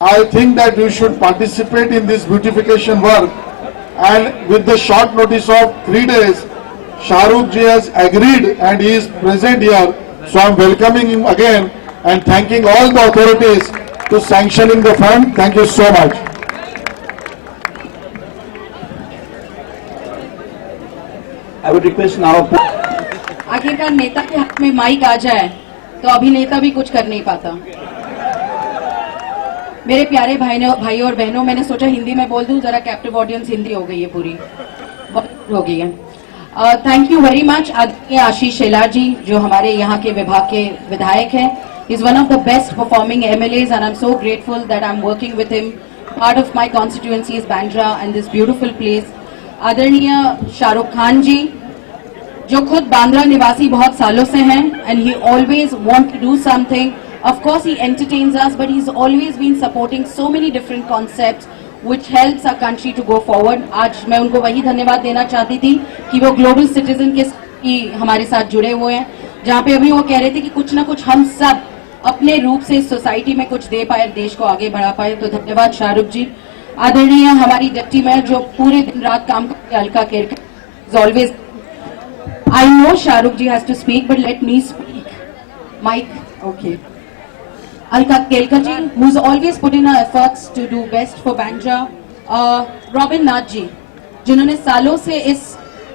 I think that you should participate in this beautification work, and with the short notice of 3 days, Shahrukh ji has agreed and he is present here. So I am welcoming him again and thanking all the authorities to sanctioning the fund. Thank you so much. I would request now. आखिरकार नेता के हाथ में mic आ जाए तो अभिनेता भी कुछ कर नहीं पाता। मेरे प्यारे भाई और बहनों, मैंने सोचा हिंदी में बोल दूं, जरा कैप्टिव ऑडियंस हिंदी हो गई है, पूरी बहुत हो गई है। थैंक यू वेरी मच आदरणीय आशीष शेलार जी, जो हमारे यहाँ के विभाग के विधायक हैं। Is one of the best performing MLAs and I'm so grateful that I'm working with him. Part of my constituency is Bandra and this beautiful place. आदरणीय शाहरुख खान जी, जो खुद बांद्रा निवासी बहुत सालों से हैं, and he always want to do something. Of course he entertains us, but he's always been supporting so many different concepts which helps our country to go forward. आज मैं उनको वही धन्यवाद देना चाहती थी कि वो ग्लोबल सिटीजन के हमारे साथ जुड़े हुए हैं, जहाँ पे अभी वो कह रहे थे कि कुछ ना कुछ हम सब अपने रूप से सोसाइटी में कुछ दे पाए, देश को आगे बढ़ा पाए। तो धन्यवाद शाहरुख जी। आदरणीय हमारी डिप्टी मेयर जो पूरे दिन रात काम करती है, Alka Kerkar, always. I know Shahrukh ji has to speak, but let me speak. Mike, okay. Alka Kelkar ji, who's always put in her efforts to do best for Bandra. Robin Nath ji, जिन्होंने सालों से इस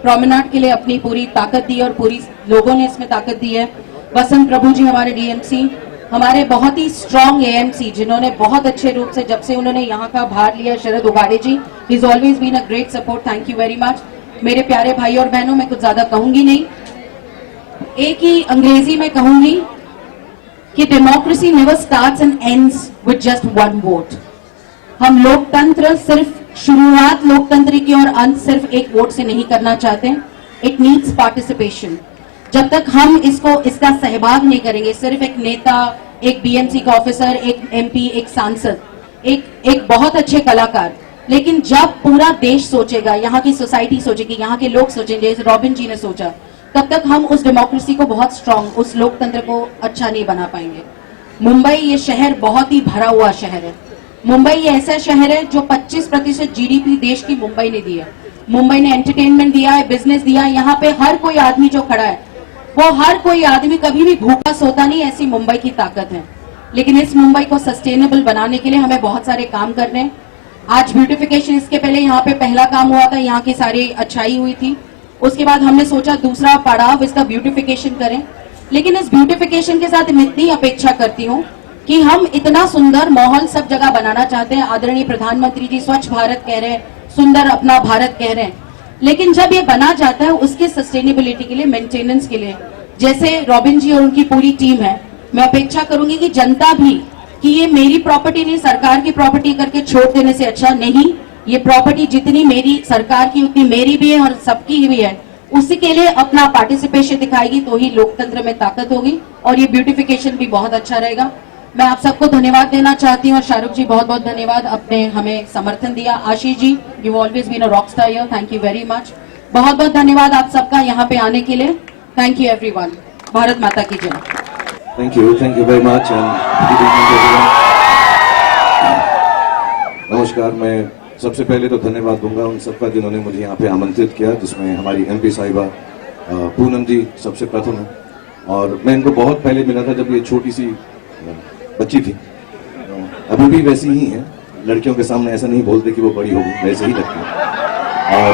promenade के लिए अपनी पूरी ताकत दी और पूरी लोगों ने इसमें ताकत दी है। वसंत प्रभु जी हमारे DMC, हमारे बहुत ही स्ट्रॉन्ग AMC, जिन्होंने बहुत अच्छे रूप से जब से उन्होंने यहाँ का भार लिया, शरद उगाड़े जी, he is always been a great support. Thank you very much. मेरे प्यारे भाई और बहनों, मैं कुछ ज्यादा कहूंगी नहीं, एक ही अंग्रेजी में कहूंगी कि democracy never starts and ends with just one vote. हम लोकतंत्र सिर्फ शुरुआत लोकतंत्र की और अंत सिर्फ एक वोट से नहीं करना चाहते। It needs participation. जब तक हम इसका सहभाग नहीं करेंगे, सिर्फ एक नेता, एक BMC का ऑफिसर, एक MP, एक सांसद, एक बहुत अच्छे कलाकार, लेकिन जब पूरा देश सोचेगा, यहाँ की सोसाइटी सोचेगी, यहाँ के लोग सोचेंगे, जैसे रॉबिन जी ने सोचा, तब तक हम उस डेमोक्रेसी को बहुत स्ट्रांग, उस लोकतंत्र को अच्छा नहीं बना पाएंगे। मुंबई ये शहर बहुत ही भरा हुआ शहर है। मुंबई ये ऐसा शहर है जो 25% GDP देश की मुंबई ने दी है। मुंबई ने एंटरटेनमेंट दिया है, बिजनेस दिया है। यहाँ पे हर कोई आदमी जो खड़ा है, वो हर कोई आदमी कभी भी भूखा सोता नहीं, ऐसी मुंबई की ताकत है। लेकिन इस मुंबई को सस्टेनेबल बनाने के लिए हमें बहुत सारे काम करने हैं। आज ब्यूटिफिकेशन, इसके पहले यहाँ पे पहला काम हुआ था, यहाँ की सारी अच्छाई हुई थी। उसके बाद हमने सोचा दूसरा पड़ाव इसका ब्यूटिफिकेशन करें। लेकिन इस ब्यूटिफिकेशन के साथ मैं इतनी अपेक्षा करती हूँ कि हम इतना सुंदर माहौल सब जगह बनाना चाहते हैं। आदरणीय प्रधानमंत्री जी स्वच्छ भारत कह रहे हैं, सुंदर अपना भारत कह रहे हैं, लेकिन जब ये बना जाता है उसके सस्टेनेबिलिटी के लिए, मेंटेनेंस के लिए, जैसे रॉबिन जी और उनकी पूरी टीम है, मैं अपेक्षा करूंगी कि जनता भी, कि ये मेरी प्रॉपर्टी नहीं सरकार की प्रॉपर्टी करके छोड़ देने से अच्छा नहीं, ये प्रॉपर्टी जितनी मेरी सरकार की उतनी मेरी भी है और सबकी भी है, उसी के लिए अपना पार्टिसिपेशन दिखाएगी तो ही लोकतंत्र में ताकत होगी और ये ब्यूटिफिकेशन भी बहुत अच्छा रहेगा। मैं आप सबको धन्यवाद देना चाहती हूँ और शाहरुख जी बहुत बहुत धन्यवाद, आपने हमें समर्थन दिया। Ashish ji, you always been a rock star here, thank you very much. बहुत बहुत धन्यवाद आप सबका यहाँ पे आने के लिए। Thank you everyone. भारत माता की जय। Thank you very much and good evening everyone. नमस्कार। मैं सबसे पहले तो धन्यवाद दूंगा उन सबका जिन्होंने मुझे यहाँ पे आमंत्रित किया, जिसमें हमारी MP साहिबा पूनम जी सबसे प्रथम है। और मैं इनको बहुत पहले मिला था जब ये छोटी सी बच्ची थी, अभी भी वैसी ही है, लड़कियों के सामने ऐसा नहीं बोलते कि वो बड़ी होगी, वैसे ही लगती है। और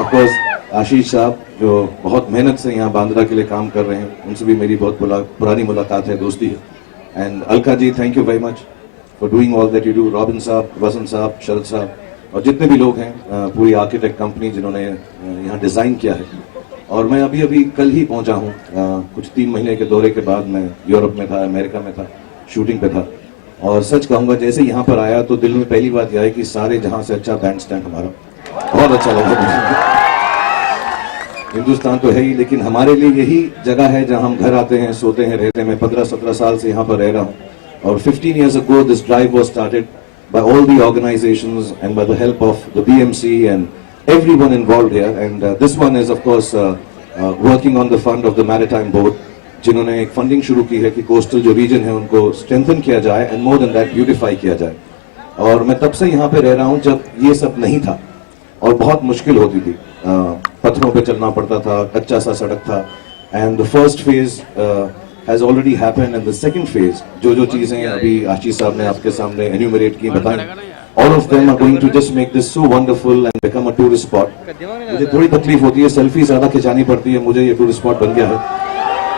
ऑफ कोर्स आशीष साहब जो बहुत मेहनत से यहाँ बांद्रा के लिए काम कर रहे हैं, उनसे भी मेरी बहुत पुरानी मुलाकात है, दोस्ती है। And Alka ji, thank you very much for doing all that you do. Robin साहब, वसंत साहब, शरद साहब और जितने भी लोग हैं, पूरी आर्किटेक्ट कंपनी जिन्होंने यहाँ डिज़ाइन किया है। और मैं अभी कल ही पहुँचा हूँ, कुछ 3 महीने के दौरे के बाद मैं यूरोप में था, अमेरिका में था, शूटिंग पे था। और सच कहूँगा जैसे यहाँ पर आया तो दिल में पहली बात यह है कि सारे जहाँ से अच्छा बैंड स्टैंड हमारा, बहुत अच्छा लगा मुझे। हिंदुस्तान तो है ही, लेकिन हमारे लिए यही जगह है जहां हम घर आते हैं, सोते हैं, रहते हैं। मैं 15-17 साल से यहाँ पर रह रहा हूँ और 15 years ago this drive was started by all the organizations and by the help of the BMC and everyone involved here. And this one is of course working on the fund of the Maritime Board, जिन्होंने एक funding शुरू की है कि coastal जो reason है उनको strengthen किया जाए and more than that beautify किया जाए। और मैं तब से यहाँ पे रह रहा हूँ जब ये सब नहीं था और बहुत मुश्किल होती थी, पत्थरों पे चलना पड़ता था, कच्चा सा सड़क था। And the first phase has already happened and the second phase जो चीजें अभी आशीष साहब ने आपके सामने एन्यूमरेट की बताई, all of them are going to just make this so wonderful and become a tourist spot। मुझे थोड़ी तकलीफ होती है, सेल्फी ज्यादा खिंचानी पड़ती है, मुझे ये टूरिस्ट स्पॉट बन गया है,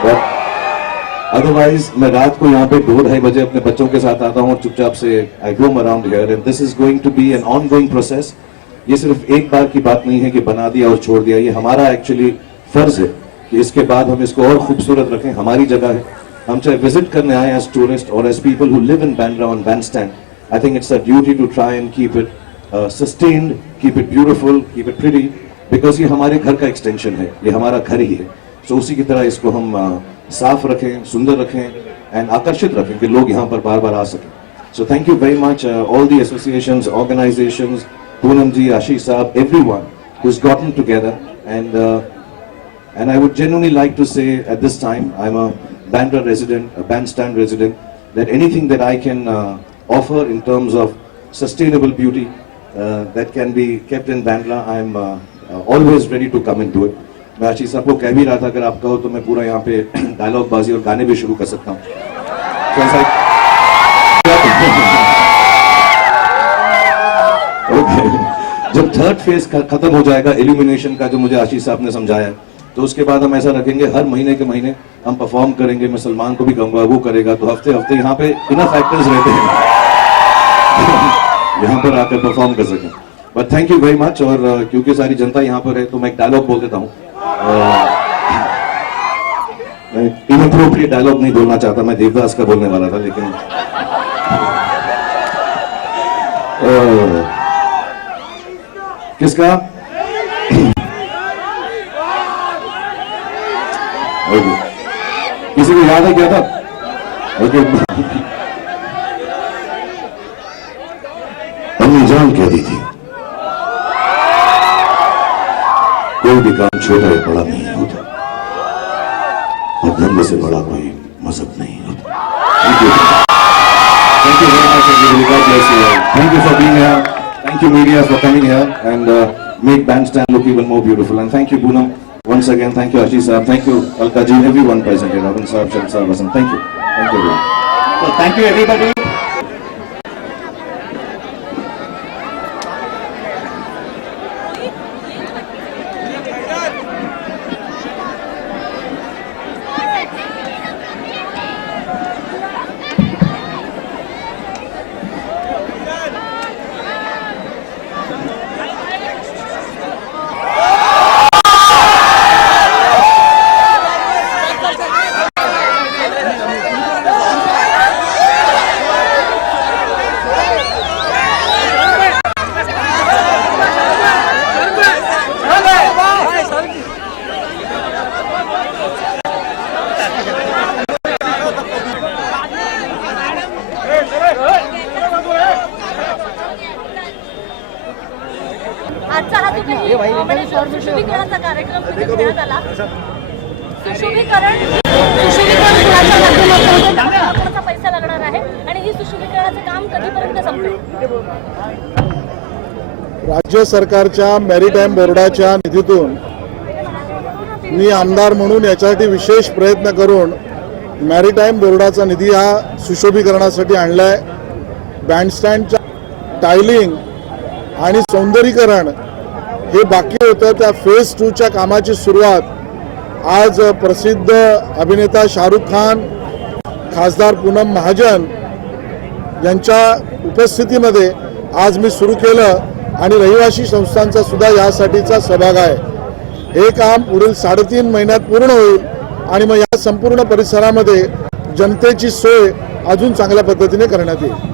बट अदरवाइज मैं रात को यहाँ पे 2-2:30 बजे अपने बच्चों के साथ आता हूँ और चुपचाप से I roam around here and this is going to be an ongoing process. ये सिर्फ एक बार की बात नहीं है कि बना दिया और छोड़ दिया, ये हमारा एक्चुअली फर्ज है कि इसके बाद हम इसको और खूबसूरत रखें। हमारी जगह है, हम चाहे विजिट करने आए एज टूरिस्ट और as people who live in Bandra on Bandstand, I think it's our duty to try and keep it sustained, keep it beautiful, keep it pretty, because ये हमारे घर का एक्सटेंशन है, ये हमारा घर ही है। So उसी की तरह इसको हम साफ रखें, सुंदर रखें and आकर्षित रखें कि लोग यहाँ पर बार बार आ सकें। So thank you very much all the associations, organizations, Poonam ji, Ashish साहब, everyone who's gotten together and I would genuinely like to say at this time, I'm a Bandra resident, a bandstand resident, that anything that I can offer in terms of sustainable beauty that can be kept in Bandra, I'm always ready to come and do it। मैं आशीष साहब को कह भी रहा था अगर आप कहो तो मैं पूरा यहाँ पे डायलॉग बाजी और गाने भी शुरू कर सकता हूँ। जब थर्ड फेज खत्म हो जाएगा इल्यूमिनेशन का, जो मुझे आशीष साहब ने समझाया, तो उसके बाद हम ऐसा रखेंगे हर महीने के महीने हम परफॉर्म करेंगे। मैं सलमान को भी कहूंगा, वो करेगा, तो हफ्ते हफ्ते यहाँ पे इनफ एक्टर्स रहते हैं यहाँ पर आकर परफॉर्म कर सकें। But thank you very much. और क्योंकि सारी जनता यहाँ पर है तो मैं एक डायलॉग बोल देता हूँ। मैं इनअप्रोप्रिएट डायलॉग नहीं बोलना चाहता, मैं देवदास का बोलने वाला था, लेकिन किसका? किसी को याद है क्या था? ओके। अम्मी जान कहती थी कोई भी काम छोटा या बड़ा नहीं होता और धर्म से बड़ा कोई मजहब नहीं होता। Thank you very much everybody. God bless you all. Thank you for being here. Thank you media for coming here and make Bandstand look even more beautiful. And thank you Poonam once again. Thank you Ashish sir. Thank you Alka ji, everyone present here. Ravin sir, Shan sir, Vasan. Thank you. Thank you everyone. So thank you everybody. आजचा हा जो काही सुशोभीकरणाचा कार्यक्रम घेण्यात आला, सुशोभीकरण गृहाच्या माध्यमातून लाखाचा पैसा लागणार आहे आणि ही सुशोभीकरणाचे काम कधीपर्यंत संपेल? राज्य सरकारच्या मॅरीटाईम बोर्डाच्या निधीतून मी आमदार म्हणून याच्यासाठी विशेष प्रयत्न करून मॅरीटाईम बोर्डाचा निधी हा सुशोभीकरणासाठी आणलाय। बँडस्टँडच्या टायलिंग आणि सौंदर्यीकरण हे बाकी होतं, त्या फेज 2च्या कामाची सुरुवात आज प्रसिद्ध अभिनेता शाहरुख खान, खासदार पूनम महाजन यांच्या उपस्थितीमध्ये आज मी सुरू केलं आणि रहिवासी संस्थांचा सुद्धा यासाठीचा सहभाग आहे। हे काम पुढील 3.5 महिन्यात पूर्ण होईल आणि मग या संपूर्ण परिसरामध्ये जनतेची सोय अजून चांगल्या पद्धतीने करण्यात येईल।